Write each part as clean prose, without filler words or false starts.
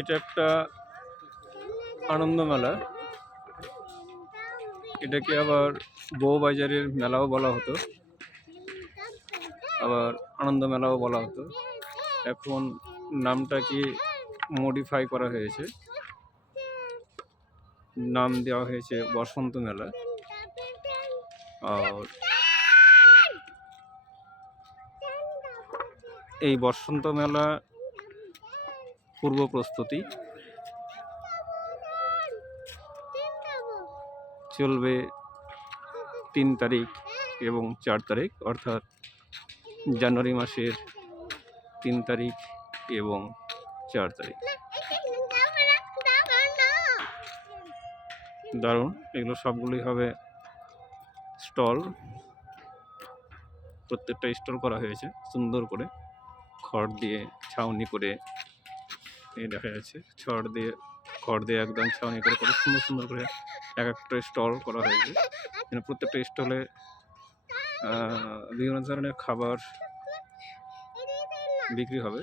এটা একটা আনন্দ মেলা। এটাকে আবার বউবাজারের মেলাও বলা হতো, আবার আনন্দ মেলাও বলা হতো। এখন নামটাকে মডিফাই করা হয়েছে, নাম দেওয়া হয়েছে বসন্ত মেলা। আর এই বসন্ত মেলা পূর্ব প্রস্তুতি চলবে 3 তারিখ এবং 4 তারিখ, অর্থাৎ জানুয়ারি মাসের 3 তারিখ এবং 4 তারিখ। দারুণ, এগুলো সবগুলোই হবে স্টল। প্রত্যেকটা স্টল করা হয়েছে সুন্দর করে, খড় দিয়ে ছাউনি করে। এই দেখা যাচ্ছে খড় দিয়ে একদম ছাউনি করে করে সুন্দর সুন্দর করে এক একটা স্টল করা হয়েছে। প্রত্যেকটা স্টলে বিভিন্ন ধরনের খাবার বিক্রি হবে।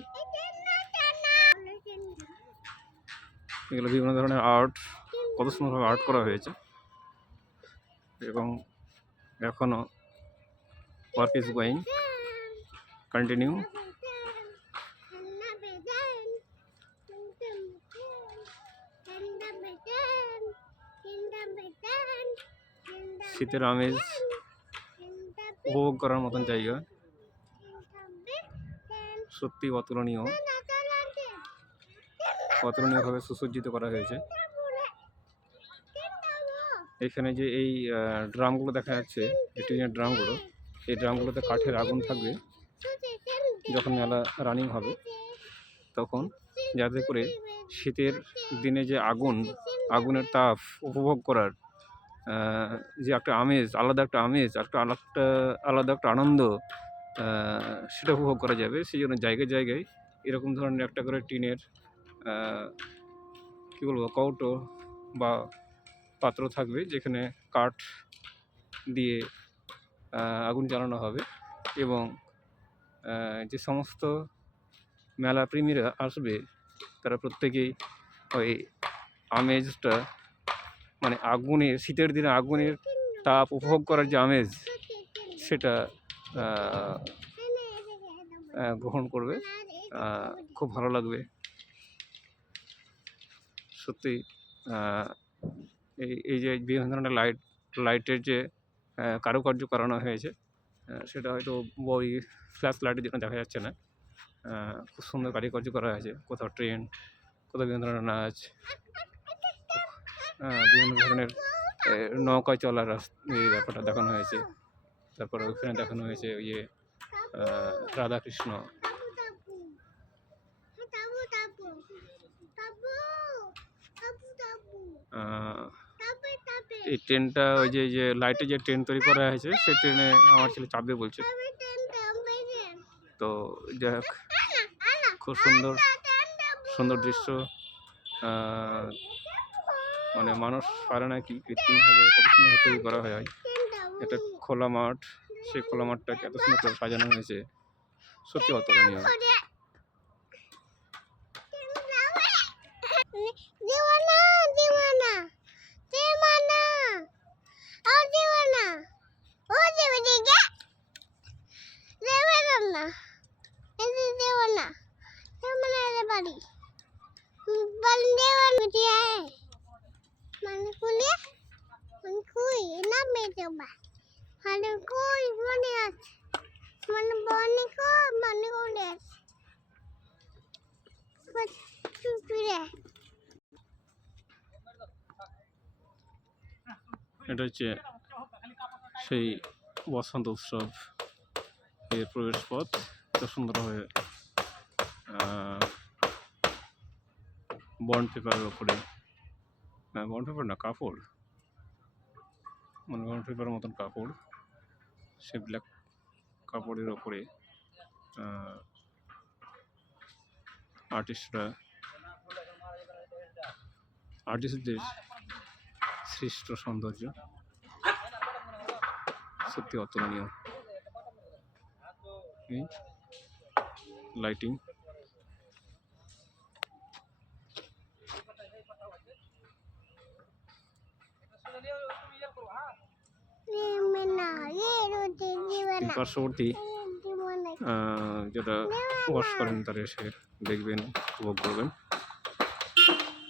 এগুলো বিভিন্ন ধরনের আর্ট, কত সুন্দরভাবে আর্ট করা হয়েছে এবং এখনো ওয়ার্ক ইজ গোয়িং, কন্টিনিউ। শীতের আমেজ উপভোগ করার মতন জায়গা, সত্যি অতুলনীয়ভাবে সুসজ্জিত করা হয়েছে। এখানে যে এই ড্রামগুলো দেখা যাচ্ছে, টিনের ড্রামগুলো, এই ড্রামগুলোতে কাঠের আগুন থাকবে যখন মেলা রানিং হবে তখন, যাতে করে শীতের দিনে যে আগুনের তাপ উপভোগ করার যে একটা আমেজ, আলাদা একটা আনন্দ সেটা উপভোগ করা যাবে। সেই জন্য জায়গায় জায়গায় এরকম ধরনের একটা করে টিনের কী বলবো, কৌটো বা পাত্র থাকবে, যেখানে কাঠ দিয়ে আগুন জ্বালানো হবে এবং যে সমস্ত মেলা প্রেমীরা আসবে তারা প্রত্যেকেই ওই আমেজটা, মানে শীতের দিনে আগুনের তাপ উপভোগ করার যে আমেজ, সেটা গ্রহণ করবে। খুব ভালো লাগবে সত্যি। এই যে বিভিন্ন ধরনের লাইটের যে কারুকার্য করানো হয়েছে, সেটা হয়তো ওই ফ্ল্যাশ লাইটের জন্য দেখা যাচ্ছে না। খুব সুন্দর কারুকার্য করা হয়েছে, কোথাও ট্রেন, কোথাও বিভিন্ন ধরনের নাচ, বিভিন্ন ধরনের নৌকায় চলার এই ব্যাপারটা দেখানো হয়েছে। তারপরে ওইখানে দেখানো হয়েছে রাধাকৃষ্ণ। এই ট্রেনটা, ওই যে লাইটে যে ট্রেন তৈরি করা হয়েছে, সেই ট্রেনে আমার ছেলে চাপবে বলছে। তো যাই হোক, খুব সুন্দর দৃশ্য। মানে মানুষ পারে না কি কৃত্রিমভাবে কত সুন্দর তৈরি করা হয়। এটা খোলা মাঠ, সেই খোলা মাঠটাকে এত সুন্দর করে সাজানো হয়েছে, সত্যি অতুলনীয়। এটা হচ্ছে সেই বসন্ত উৎসব এর প্রবেশ পথ। এত সুন্দরভাবে বন্ড পেপারের ওপরে, বন্ড পেপার না, কাপড়, মানে বন্ড পেপারের মতন কাপড়, সে ব্ল্যাক কাপড়ের ওপরে আর্টিস্টদের সৃষ্ট সৌন্দর্য সত্যি অতুলনীয়। লাইটিং এই পার্শ্ববর্তী যেটা বস করেন তারা এসে দেখবেন, উপভোগ করবেন।